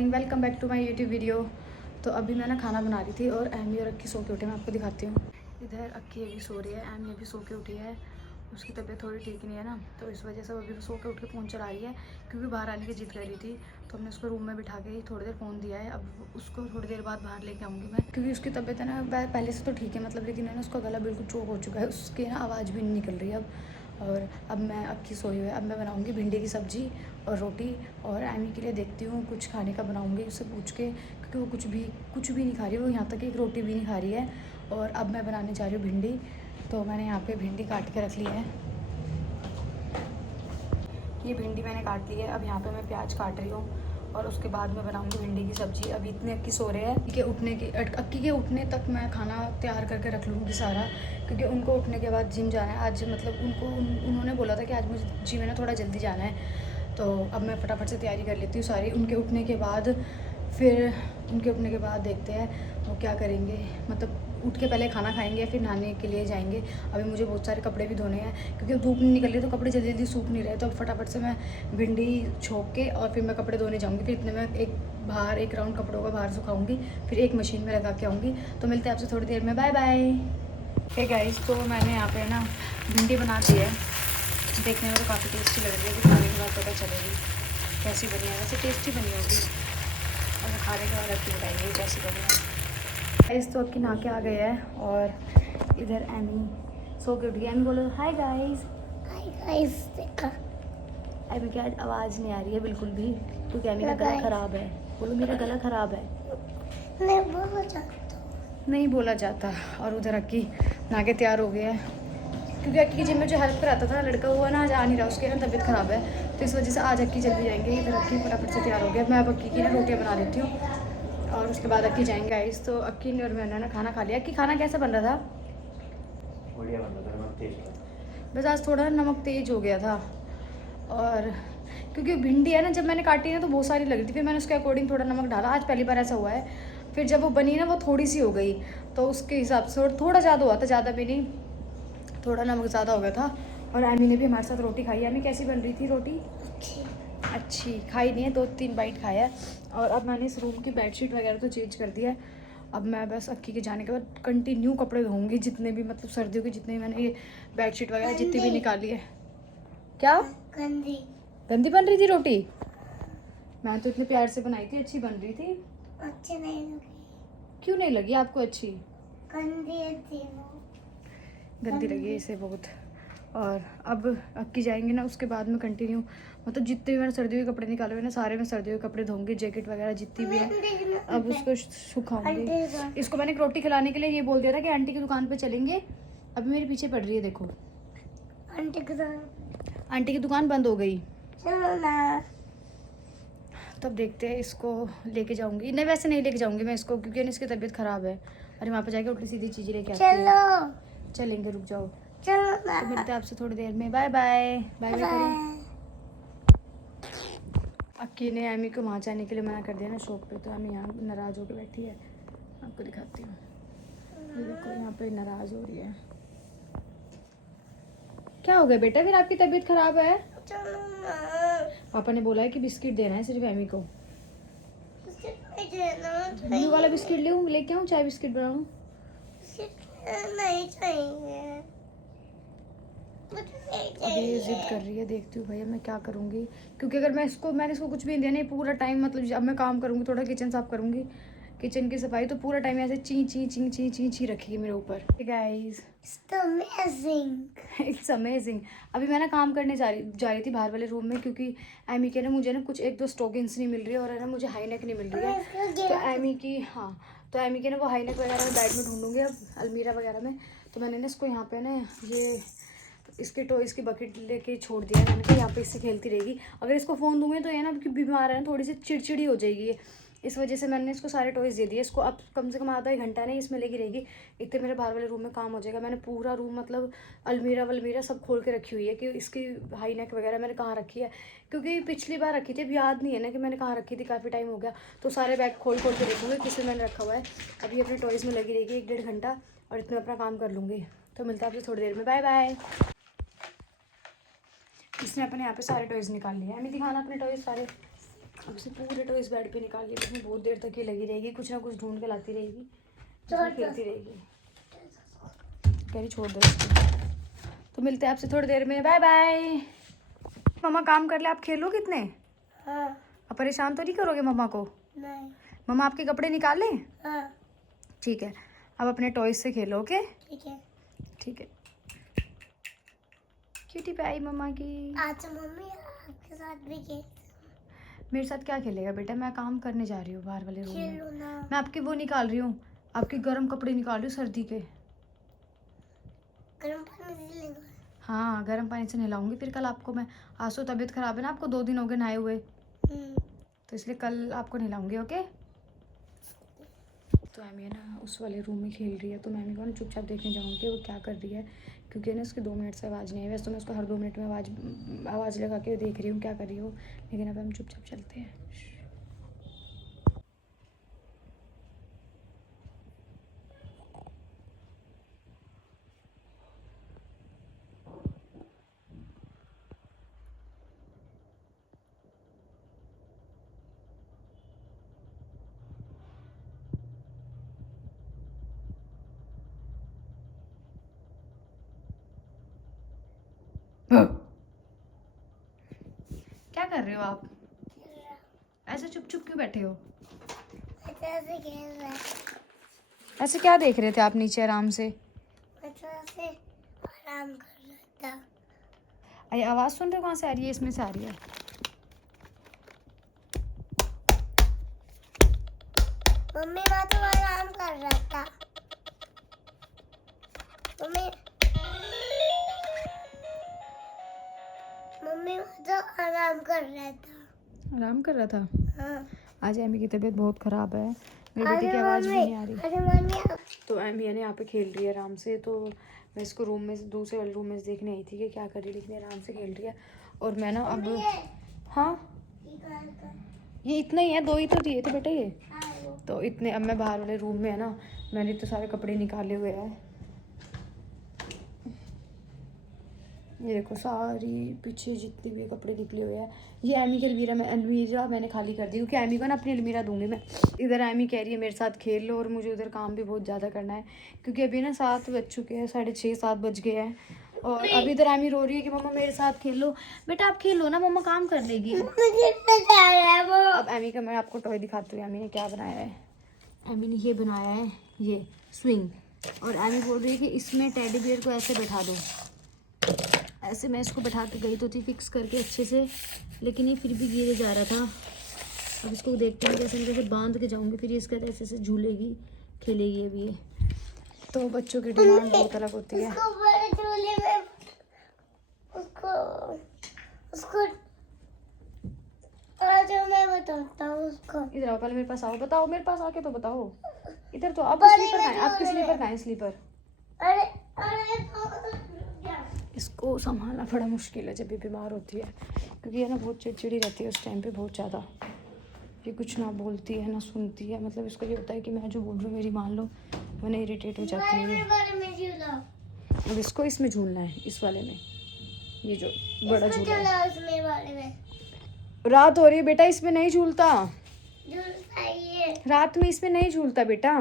Morning, welcome back to my YouTube video. तो अभी मैं ना खाना बना रही थी और एमी और अक्की सो के उठे। मैं आपको दिखाती हूँ। इधर अक्की अभी सो रही है, एमी अभी सो के उठी है। उसकी तबीयत थोड़ी ठीक नहीं है ना, तो इस वजह से वो अभी सो के उठ के फ़ोन चला रही है, क्योंकि बाहर आने की जिद कर रही थी। तो हमने उसको रूम में बिठा के थोड़ी देर फ़ोन दिया है। अब उसको थोड़ी देर बाद बाहर लेके आऊँगी मैं, क्योंकि उसकी तबीयत है ना पहले से तो ठीक है मतलब, लेकिन है ना उसका गला बिल्कुल चोक हो चुका है, उसकी ना आवाज़ भी नहीं निकल रही है अब। और अब मैं अक्की सोई हुई है, अब मैं बनाऊँगी भिंडी की सब्ज़ी और रोटी। और एमी के लिए देखती हूँ कुछ खाने का बनाऊँगी उससे पूछ के, क्योंकि वो कुछ भी नहीं खा रही है। वो यहाँ तक एक रोटी भी नहीं खा रही है। और अब मैं बनाने जा रही हूँ भिंडी। तो मैंने यहाँ पे भिंडी काट के रख ली है। ये भिंडी मैंने काट ली है। अब यहाँ पे मैं प्याज काट रही हूँ और उसके बाद मैं बनाऊँगी भिंडी की सब्ज़ी। अभी इतने अक्की सो रहे हैं कि अक्की के उठने तक मैं खाना तैयार करके रख लूँगी सारा, क्योंकि उनको उठने के बाद जिम जाना है आज। मतलब उन्होंने बोला था कि आज मुझे जिम में ना थोड़ा जल्दी जाना है। तो अब मैं फटाफट से तैयारी कर लेती हूँ सारी। उनके उठने के बाद देखते हैं वो क्या करेंगे। मतलब उठ के पहले खाना खाएंगे, फिर नहाने के लिए जाएंगे। अभी मुझे बहुत सारे कपड़े भी धोने हैं, क्योंकि धूप नहीं निकल रही तो कपड़े जल्दी जल्दी सूख नहीं रहे। तो अब फटाफट से मैं भिंडी छोंक के और फिर मैं कपड़े धोने जाऊँगी। फिर इतने में एक राउंड कपड़ों का बाहर सुखाऊंगी, फिर एक मशीन में लगा के आऊँगी। तो मिलते हैं आपसे थोड़ी देर में, बाय बाय। हे गाइस, तो मैंने यहाँ पे ना भिंडी बना दी है। देखने में तो काफ़ी टेस्टी लग रही है, खाने के बाद पता चलेगी कैसी बनी है। वैसे टेस्टी बनी होगी, और खाने के बाद आपकी बताएंगे कैसी बनी है। गाइस, तो अक्की नहा के आ गए हैं और इधर एमी सो के उठ गई। एमी बोलो हाय गाइस। हाय गाइस, देखा एमी की आज आवाज़ नहीं आ रही है बिल्कुल भी, क्योंकि एमी का गला ख़राब है। बोलो मेरा गला ख़राब है। नहीं बोला जाता। और उधर अक्की नहा के तैयार हो गया है, क्योंकि अक्की की जिम में जो हेल्प कराता था लड़का, हुआ ना आज आ नहीं रहा, उसकी ना तबीयत ख़राब है। तो इस वजह से आज अक्की जल्दी जाएंगे। इधर अक्की फटाफट से तैयार हो गया। मैं अब अक्की की ना रोटियाँ बना देती हूँ और उसके बाद अक्की जाएंगे। गाइस, तो अक्की ने और मैंने ना खाना खा लिया। अक्की खाना कैसा बन रहा था? बढ़िया बन रहा था, नमक तेज था। बस आज थोड़ा नमक तेज़ हो गया था। और क्योंकि भिंडी है ना, जब मैंने काटी ना तो बहुत सारी लग रही थी, फिर मैंने उसके अकॉर्डिंग थोड़ा नमक डाला। आज पहली बार ऐसा हुआ है। फिर जब वो बनी ना वो थोड़ी सी हो गई, तो उसके हिसाब से थोड़ा ज़्यादा हुआ था, ज़्यादा भी नहीं, थोड़ा नमक ज़्यादा हो गया था। और एमी ने भी हमारे साथ रोटी खाई। एमी कैसी बन रही थी रोटी? अच्छी खाई नहीं है, 2-3 बाइट खाया है। और अब मैंने इस रूम की बेडशीट वगैरह तो चेंज कर दिया है। अब मैं बस अक्की के जाने के बाद कंटिन्यू कपड़े धोऊंगी, जितने भी मतलब सर्दियों के जितने भी मैंने ये बेडशीट वगैरह जितनी भी निकाली है। क्या गंदी गंदी बन रही थी रोटी? मैं तो इतने प्यार से बनाई थी, अच्छी बन रही थी। अच्छी नहीं लगी, क्यों नहीं लगी आपको अच्छी? गंदी थी वो। गंदी लगी इसे बहुत। और अब अक्की जाएंगे ना, उसके बाद में कंटिन्यू मतलब जितने भी मैंने सर्दियों के कपड़े निकाले हुए ना, सारे मैं सर्दियों के कपड़े धोऊंगी, जैकेट वगैरह जितनी भी है अब उसको सुखाऊंगी। इसको मैंने एक रोटी खिलाने के लिए ये बोल दिया था कि आंटी की दुकान पे चलेंगे। अभी मेरे पीछे पड़ रही है, देखो आंटी की दुकान बंद हो गई। चलो ना। तब देखते हैं, इसको लेके जाऊंगी। नहीं, वैसे नहीं लेके जाऊंगी मैं इसको, क्योंकि इसकी तबीयत ख़राब है। अरे वहाँ पे जाके उल्टी सीधी चीज़ें लेके आती है। चलो चलेंगे, रुक जाओ। चलो ना। तो मिलते हैं आपसे थोड़ी देर में, बाय बाय। बाय बाय करो। अक्की ने एमी को वहाँ जाने के लिए मना कर दिया ना शॉप पे, तो एमी यहाँ नाराज़ होकर बैठी है। आपको दिखाती हूँ, ये देखो यहाँ पे नाराज़ हो रही है। क्या हो गया बेटा, फिर आपकी तबीयत ख़राब है? चलो ना। पापा ने बोला है कि बिस्किट देना है सिर्फ एमी को। नहीं ब्लू वाला बिस्किट लेके आऊँ, चाय बिस्किट बनाऊँ? चाहिए। अभी ये जिद कर रही है, देखती हूँ भैया मैं क्या करूँगी। क्योंकि अगर मैंने इसको कुछ भी नहीं दिया नहीं, पूरा टाइम मतलब अब मैं काम करूँगी, थोड़ा किचन साफ करूँगी, किचन की सफाई, तो पूरा टाइम ऐसे ची ची ची ची ची ची रखेगी मेरे ऊपर। Guys, it's amazing. अभी मैं ना काम करने जा रही थी बाहर वाले रूम में, क्योंकि एमी के ना मुझे ना कुछ 1-2 स्टॉकिंग्स नहीं मिल रही है, और है ना मुझे हाई नेक नहीं मिल रही है। तो एमी के ना वो हाई नेक वगैरह मैं बेड में ढूंढूंगी अब, अलमीरा वगैरह में। तो मैंने ना इसको यहाँ पे ना ये इसके टॉयज़ की बकेट लेके छोड़ दिया है। मैंने कहा यहाँ पे इससे खेलती रहेगी। अगर इसको फ़ोन दूंगी तो ये ना बीमार है ना, थोड़ी सी चिड़चिड़ी हो जाएगी ये, इस वजह से मैंने इसको सारे टॉयज़ दे दिए। इसको अब कम से कम आधा 1 घंटा नहीं इसमें लेगी रहेगी, इतने मेरे बाहर वाले रूम में काम हो जाएगा। मैंने पूरा रूम मतलब अलमीरा सब खोल के रखी हुई है कि इसकी हाई नेक वगैरह मैंने कहाँ रखी है, क्योंकि पिछली बार रखी थी, अब याद नहीं है ना कि मैंने कहाँ रखी थी, काफ़ी टाइम हो गया। तो सारे बैग खोल के देखूँगी किस में मैंने रखा हुआ है। अभी अपने टॉयज़ में लगी रहेगी 1-1.5 घंटा, और इतना अपना काम कर लूँगी। तो मिलता है आपसे थोड़ी देर में, बाय बाय। इसने अपने यहाँ पे सारे टॉयज़ निकाल लिए। हमें दिखाना अपने टॉयज़ सारे। अब से पूरे टॉयज बेड पे निकाल लिया, इसमें बहुत देर तक ये लगी रहेगी, कुछ ना कुछ ढूंढ के लाती रहेगी, इसमें खेलती रहेगी। कह रही छोड़ दो इसको। तो मिलते हैं आपसे थोड़ी देर में, बाय बाय। मम्मा काम कर ले, आप खेलो कितने। हाँ। अब परेशान तो नहीं करोगे मम्मा को? नहीं। मम्मा आपके कपड़े निकाल लें? हाँ। ठीक है, अब अपने टॉयज से खेलो, ओके? ठीक है। ठीक है। क्यूटी पे आई मम्मा की। आज मम्मी आपके साथ भी खेल मेरे साथ क्या खेलेगा बेटा, मैं काम करने जा रही हूँ बाहर वाले रूम में। खेलो ना। मैं आपके वो निकाल रही हूँ, आपके गर्म कपड़े निकाल रही हूँ सर्दी के। गर्म पानी से लेंगे। हाँ, गर्म पानी से नहलाऊंगी, फिर कल आपको मैं, आज तो तबीयत खराब है ना आपको, 2 दिन हो गए नहाए हुए, तो इसलिए कल आपको नहलाऊंगी, ओके? तो एमी है ना उस वाले रूम में खेल रही है, तो मैं एमी को ना चुपचाप देखने जाऊँगी वो क्या कर रही है, क्योंकि ना उसके 2 मिनट से आवाज़ नहीं है। वैसे तो मैं उसको हर 2 मिनट में आवाज़ लगा के देख रही हूँ क्या कर रही हो, लेकिन अब हम चुपचाप चलते हैं। क्या कर रहे हो आप? ऐसे चुप चुप क्यों बैठे हो? ऐसे खेल रहा है। ऐसे क्या देख रहे थे आप नीचे आराम से? ऐसे आराम कर रहा था। ये आवाज़ सुन रहे हो कहाँ से आ रही है? इसमें से आ रही है। मम्मी वहाँ तो आराम कर रहा था। मम्मी वहाँ तो आराम कर रहा था। आराम कर रहा था? हाँ। आज एमी की तबीयत बहुत ख़राब है, मेरी बेटी की आवाज़ भी नहीं आ रही। अरे मम्मी तो एमी है ना यहाँ पे खेल रही है आराम से, तो मैं इसको रूम में से, दूसरे वाले रूम में से देखने आई थी कि क्या कर रही है, लेकिन आराम से खेल रही है। और मैं ना अब, हाँ ये इतना ही है, 2 ही तो दिए थे बेटा ये, तो इतने। अब मैं बाहर वाले रूम में है ना, मैंने तो सारे कपड़े निकाले हुए हैं, ये देखो सारी पीछे जितने भी कपड़े निकले हुए हैं। ये एमी की अलमीरा मैंने खाली कर दी, क्योंकि एमी को ना अपनी अलमीरा दूंगी मैं। इधर एमी कह रही है मेरे साथ खेल लो, और मुझे उधर काम भी बहुत ज़्यादा करना है, क्योंकि अभी ना 7 बज चुके हैं, 6:30 7 बज गए हैं। और अभी इधर एमी रो रही है कि मम्मा मेरे साथ खेल लो। बेटा आप खेलो ना, मम्मा काम कर लेगी। मुझे पता है वो। अब एमी का मैं आपको टॉय दिखाती हूँ, एमी ने क्या बनाया है। एमी ने ये बनाया है, ये स्विंग, और एमी बोल रही है कि इसमें टेडी बियर को ऐसे बैठा दो। ऐसे मैं इसको बैठा के गई तो थी फिक्स करके अच्छे से, लेकिन ये फिर भी गिरे जा रहा था। अब इसको देखते हैं कैसे न कैसे बांध के जाऊंगी, फिर ये इसका ऐसे ऐसे झूलेगी, खेलेगी अभी ये। तो बच्चों की डिमांड बहुत अलग होती है। उसको बड़े झूले में उसको आज मैं बताता हूँ उसको। इधर आओ, पहले मेरे पास आओ, बताओ मेरे पास आके तो बताओ। इधर तो आप स्लीपर कहाँ है? आपके स्लीपर कहाँ है? स्लीपर अरे अरे इसको संभालना बड़ा मुश्किल है जब भी बीमार होती है, क्योंकि ये ना बहुत चिड़चिड़ी रहती है उस टाइम पे बहुत ज़्यादा। ये कुछ ना बोलती है ना सुनती है, मतलब इसको ये होता है कि मैं जो बोल रही हूँ मेरी मान लो, वरना इरिटेट हो जाती है। अब इसको इसमें झूलना है, इस वाले में, ये जो बड़ा झूला है। रात हो रही है बेटा, इसमें नहीं झूलता, रात में इसमें नहीं झूलता बेटा।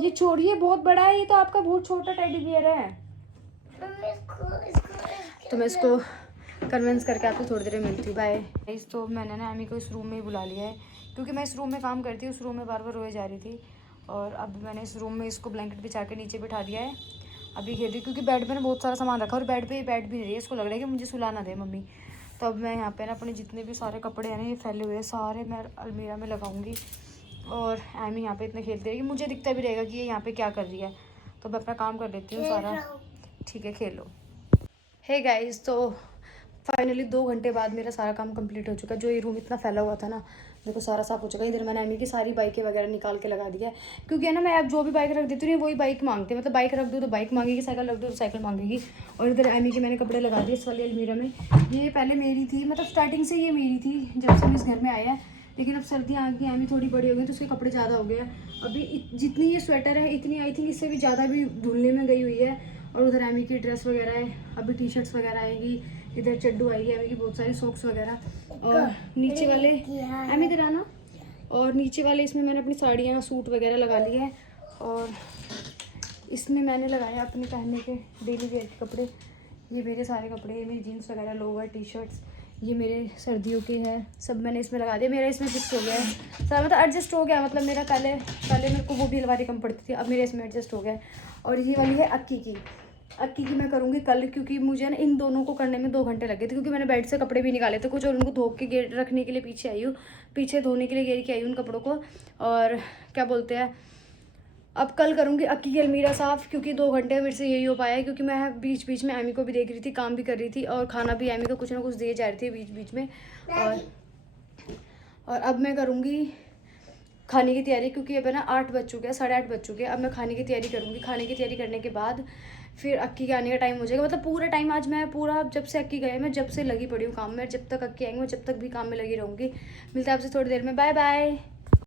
ये छोड़िए, बहुत बड़ा है ये तो, आपका बहुत छोटा टेडी बियर है। तो मैं इसको कन्विंस करके आपको थोड़ी देर में मिलती हूँ, बाय। तो मैंने ना एमी को इस रूम में ही बुला लिया है, क्योंकि मैं इस रूम में काम करती हूँ, उस रूम में बार बार रोए जा रही थी, और अब मैंने इस रूम में इसको ब्लैंकेट बिछा के नीचे बिठा दिया है। अभी खेल रही, क्योंकि बेड पे ना बहुत सारा सामान रखा, और बेड पे बैठ भी नहीं रही है, इसको लग रहा है कि मुझे सुला ना दे मम्मी। तो अब मैं यहाँ पे ना अपने जितने भी सारे कपड़े हैं ना ये फैले हुए हैं, सारे मैं अलमीरा में लगाऊंगी, और एमी यहाँ पे इतना खेलती रहेगी, मुझे दिखता भी रहेगा कि ये यहाँ पे क्या कर रही है। तो मैं अपना काम कर लेती हूँ सारा। ठीक है, खेलो। हे गाइस, तो फाइनली 2 घंटे बाद मेरा सारा काम कंप्लीट हो चुका है। जो ये रूम इतना फैला हुआ था ना, देखो सारा साफ हो चुका है। इधर मैंने एमी की सारी बाइकें वगैरह निकाल के लगा दिया है, क्योंकि है ना मैं अब जो भी बाइक रख देती हूँ वही बाइक मांगती है, मतलब बाइक रख दूँ तो बाइक मांगेगी, साइकिल रख दूँ तो साइकिल मांगेगी। और इधर एमी के मैंने कपड़े लगा दिए इस वाली अलमीरा में। ये पहले मेरी थी, मतलब स्टार्टिंग से ये मेरी थी जब से हम इस घर में आया है, लेकिन अब सर्दियाँ आ गई, एमी थोड़ी बड़ी हो गई तो उसके कपड़े ज़्यादा हो गए हैं। अभी जितनी ये स्वेटर है इतनी आई थिंक इससे भी ज़्यादा भी धुलने में गई हुई है, और उधर एमी की ड्रेस वगैरह है, अभी टी शर्ट्स वगैरह आएगी, इधर चड्डू आएगी एमी की, बहुत सारी सॉक्स वगैरह। और नीचे वाले एमी इधर आना, और नीचे वाले इसमें मैंने अपनी साड़ियाँ सूट वगैरह लगा लिए हैं, और इसमें मैंने लगाया अपने पहनने के डेली वेयर के कपड़े। ये मेरे सारे कपड़े, ये मेरी जीन्स वगैरह, लोअर, टी शर्ट्स, ये मेरे सर्दियों के हैं, सब मैंने इसमें लगा दिया। मेरा इसमें फिक्स हो गया है सारा, मतलब एडजस्ट हो गया। मतलब मेरा पहले मेरे को वो भी अलमारी कम पड़ती थी, अब मेरे इसमें एडजस्ट हो गया है। और ये वाली है अक्की की मैं करूँगी कल, क्योंकि मुझे ना इन दोनों को करने में 2 घंटे लगे थे, क्योंकि मैंने बेड से कपड़े भी निकाले थे कुछ, और उनको धो के गेट रखने के लिए पीछे आई हूँ, पीछे धोने के लिए गेर के आई हूँ उन कपड़ों को। और क्या बोलते हैं, अब कल करूँगी अक्की की अलमीरा साफ़, क्योंकि 2 घंटे मेरे से यही हो पाया है, क्योंकि मैं बीच बीच में एमी को भी देख रही थी, काम भी कर रही थी, और खाना भी एमी को कुछ ना कुछ दिए जा रही थी बीच बीच में। और अब मैं करूँगी खाने की तैयारी, क्योंकि अब है ना 8 बज चुके हैं, 8:30 बज चुके हैं। अब मैं खाने की तैयारी करूँगी, खाने की तैयारी करने के बाद फिर अक्की के आने का टाइम हो जाएगा। मतलब पूरा टाइम आज मैं पूरा, जब से अक्की गए मैं जब से लगी पड़ी हूँ काम में, जब तक अक्की आएंगे मैं जब तक भी काम में लगी रहूँगी। मिलता है आपसे थोड़ी देर में, बाय बाय।